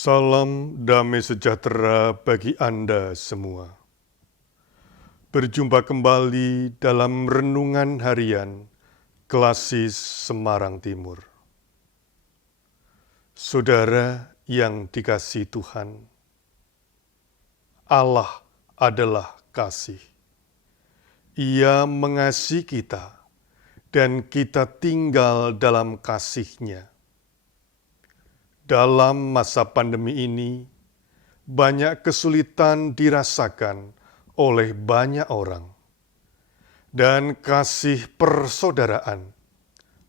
Salam damai sejahtera bagi Anda semua. Berjumpa kembali dalam renungan harian Klasis Semarang Timur. Saudara yang dikasihi Tuhan, Allah adalah kasih. Ia mengasihi kita dan kita tinggal dalam kasih-Nya. Dalam masa pandemi ini, banyak kesulitan dirasakan oleh banyak orang. Dan kasih persaudaraan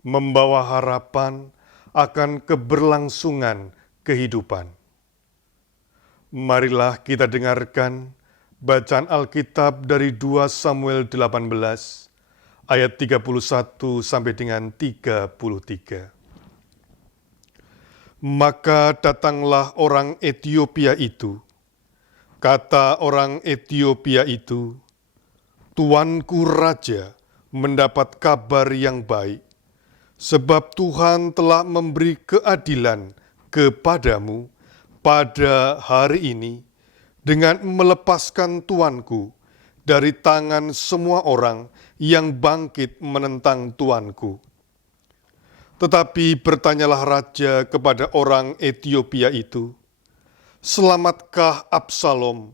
membawa harapan akan keberlangsungan kehidupan. Marilah kita dengarkan bacaan Alkitab dari 2 Samuel 18 ayat 31 sampai dengan 33. Maka datanglah orang Etiopia itu. Kata orang Etiopia itu, "Tuanku Raja mendapat kabar yang baik, sebab Tuhan telah memberi keadilan kepadamu pada hari ini dengan melepaskan tuanku dari tangan semua orang yang bangkit menentang tuanku." Tetapi bertanyalah raja kepada orang Etiopia itu, "Selamatkah Absalom,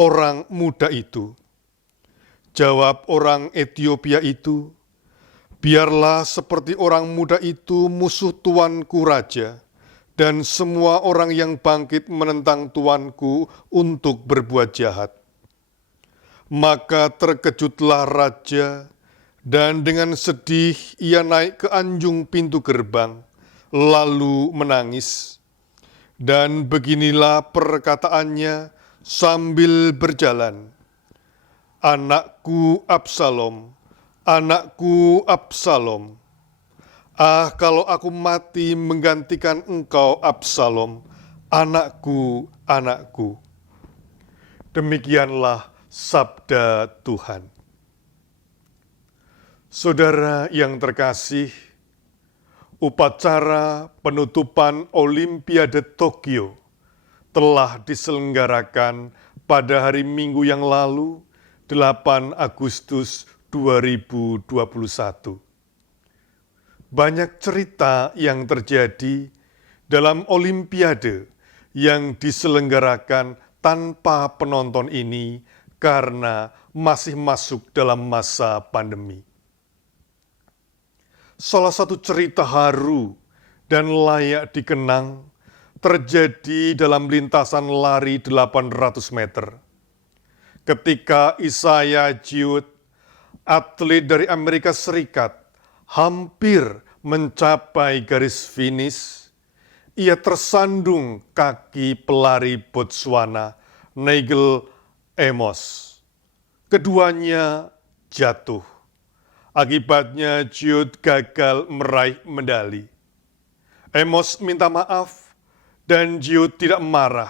orang muda itu?" Jawab orang Etiopia itu, "Biarlah seperti orang muda itu musuh tuanku raja, dan semua orang yang bangkit menentang tuanku untuk berbuat jahat." Maka terkejutlah raja, dan dengan sedih ia naik ke anjung pintu gerbang, lalu menangis. Dan beginilah perkataannya sambil berjalan, "Anakku Absalom, anakku Absalom. Ah, kalau aku mati menggantikan engkau Absalom, anakku, anakku." Demikianlah sabda Tuhan. Saudara yang terkasih, upacara penutupan Olimpiade Tokyo telah diselenggarakan pada hari Minggu yang lalu, 8 Agustus 2021. Banyak cerita yang terjadi dalam Olimpiade yang diselenggarakan tanpa penonton ini karena masih masuk dalam masa pandemi. Salah satu cerita haru dan layak dikenang terjadi dalam lintasan lari 800 meter. Ketika Isaiah Jude, atlet dari Amerika Serikat, hampir mencapai garis finish, ia tersandung kaki pelari Botswana, Nigel Amos. Keduanya jatuh. Akibatnya Jude gagal meraih medali. Amos minta maaf dan Jude tidak marah.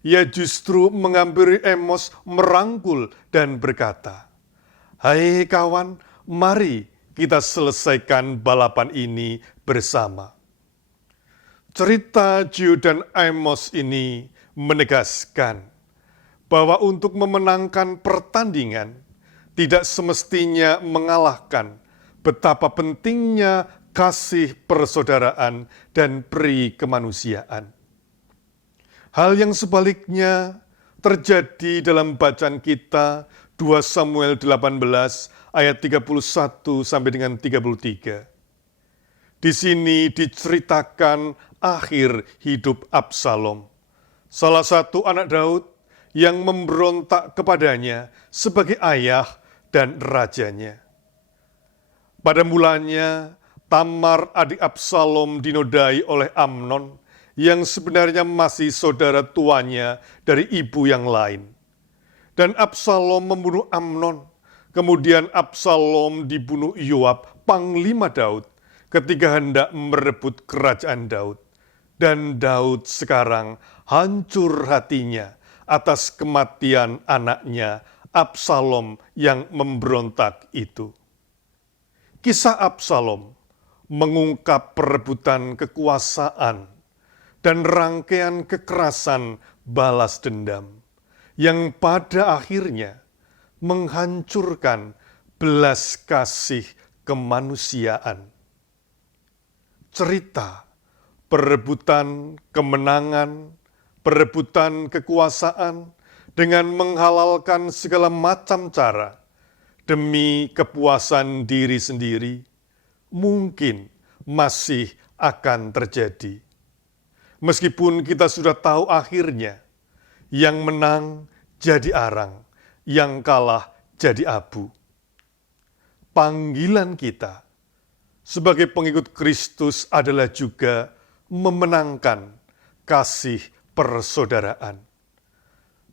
Ia justru menghampiri Amos, merangkul dan berkata, "Hai kawan, mari kita selesaikan balapan ini bersama." Cerita Jude dan Amos ini menegaskan bahwa untuk memenangkan pertandingan, tidak semestinya mengalahkan betapa pentingnya kasih persaudaraan dan peri kemanusiaan. Hal yang sebaliknya terjadi dalam bacaan kita 2 Samuel 18 ayat 31 sampai dengan 33. Di sini diceritakan akhir hidup Absalom, salah satu anak Daud yang memberontak kepadanya sebagai ayah dan rajanya. Pada mulanya, Tamar adik Absalom dinodai oleh Amnon yang sebenarnya masih saudara tuanya dari ibu yang lain. Dan Absalom membunuh Amnon. Kemudian Absalom dibunuh Yoab, panglima Daud, ketika hendak merebut kerajaan Daud. Dan Daud sekarang hancur hatinya atas kematian anaknya Absalom yang memberontak itu. Kisah Absalom mengungkap perebutan kekuasaan dan rangkaian kekerasan balas dendam yang pada akhirnya menghancurkan belas kasih kemanusiaan. Cerita perebutan kemenangan, perebutan kekuasaan dengan menghalalkan segala macam cara demi kepuasan diri sendiri mungkin masih akan terjadi. Meskipun kita sudah tahu akhirnya, yang menang jadi arang, yang kalah jadi abu. Panggilan kita sebagai pengikut Kristus adalah juga memenangkan kasih persaudaraan.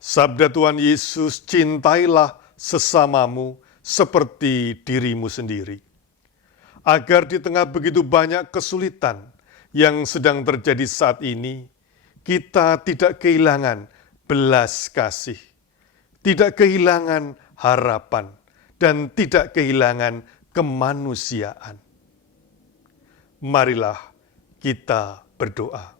Sabda Tuhan Yesus, cintailah sesamamu seperti dirimu sendiri. Agar di tengah begitu banyak kesulitan yang sedang terjadi saat ini, kita tidak kehilangan belas kasih, tidak kehilangan harapan, dan tidak kehilangan kemanusiaan. Marilah kita berdoa.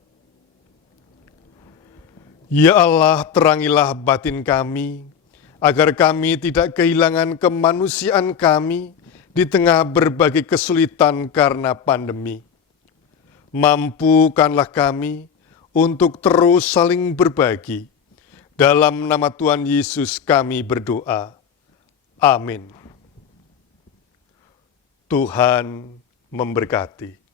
Ya Allah, terangilah batin kami, agar kami tidak kehilangan kemanusiaan kami di tengah berbagai kesulitan karena pandemi. Mampukanlah kami untuk terus saling berbagi. Dalam nama Tuhan Yesus kami berdoa. Amin. Tuhan memberkati.